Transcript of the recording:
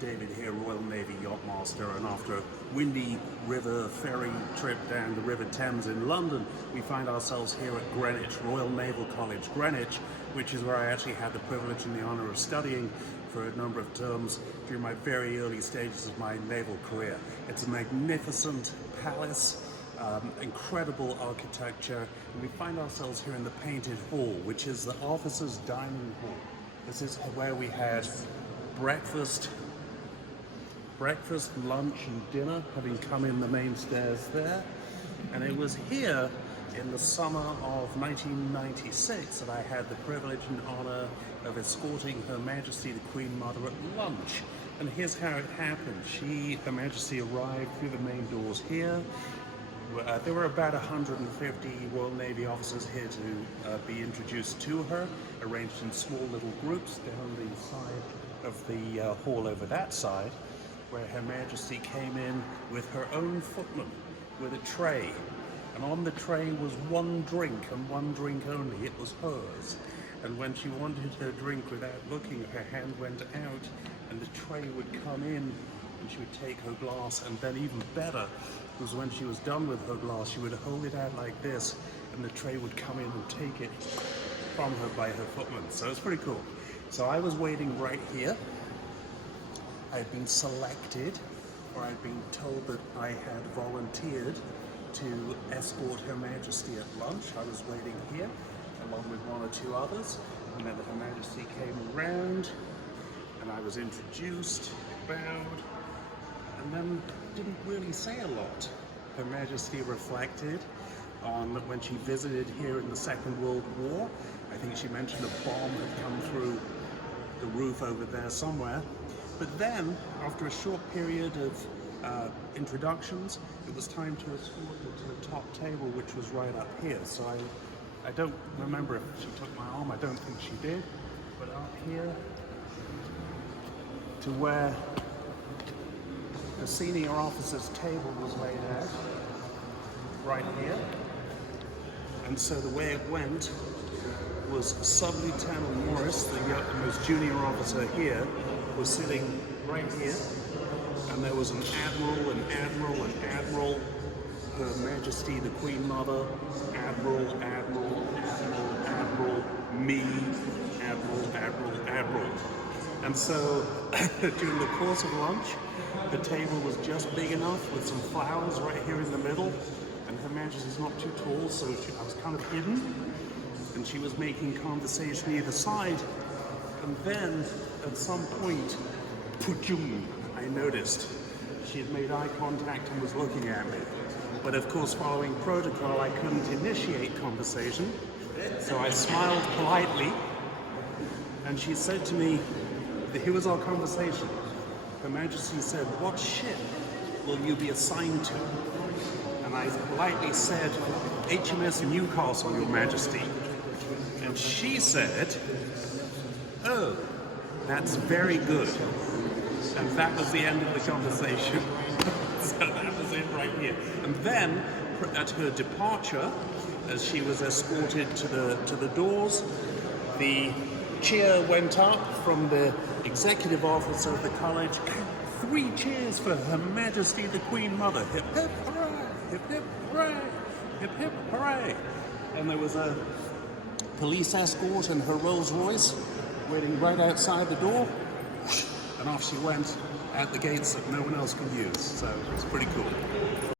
David here, Royal Navy Yacht Master, and after a windy river ferry trip down the River Thames in London, we find ourselves here at Greenwich, Royal Naval College, Greenwich, which is where I actually had the privilege and the honour of studying for a number of terms during my very early stages of my naval career. It's a magnificent palace, incredible architecture, and we find ourselves here in the Painted Hall, which is the officers' dining hall. This is where we had breakfast, lunch and dinner, having come in the main stairs there. And it was here in the summer of 1996 that I had the privilege and honor of escorting Her Majesty the Queen Mother at lunch. And here's how it happened. Her Majesty arrived through the main doors here. There were about 150 Royal Navy officers here to be introduced to her, arranged in small little groups down the side of the hall over that side, where Her Majesty came in with her own footman with a tray. And on the tray was one drink, and one drink only. It was hers. And when she wanted her drink without looking, her hand went out and the tray would come in, and she would take her glass, and then even better was when she was done with her glass, she would hold it out like this, and the tray would come in and take it from her by her footman. So it's pretty cool. So I was waiting right here. I had been selected, or I'd been told that I had volunteered to escort Her Majesty at lunch. I was waiting here, along with one or two others, and then Her Majesty came around, and I was introduced, bowed, and then didn't really say a lot. Her Majesty reflected on when she visited here in the Second World War. I think she mentioned a bomb had come through the roof over there somewhere. But then, after a short period of introductions, it was time to escort her to the top table, which was right up here. So I don't remember if she took my arm, I don't think she did. But up here, to where the senior officer's table was laid out, right here. And so the way it went was Sub-Lieutenant Morris, the most junior officer here, was sitting right here. And there was an admiral, an admiral, an admiral, Her Majesty the Queen Mother, admiral, admiral, admiral, admiral, me, admiral, admiral, admiral. And so during the course of lunch, the table was just big enough with some flowers right here in the middle, and Her Majesty's not too tall, so I was kind of hidden, and she was making conversation either side. And then at some point, pujum, I noticed she had made eye contact and was looking at me. But of course, following protocol, I couldn't initiate conversation, so I smiled politely, and she said to me, here was our conversation. Her Majesty said, "What ship will you be assigned to?" And I politely said, "HMS Newcastle, Your Majesty." And she said, "Oh, that's very good." And that was the end of the conversation. So that was it right here. And then, at her departure, as she was escorted to the doors, the cheer went up from the executive officer of the college. 3 cheers for Her Majesty the Queen Mother. Hip hip hooray! Hip hip hooray! Hip hip hooray! And there was a police escort and her Rolls Royce waiting right outside the door. And off she went out the gates that no one else could use. So it was pretty cool.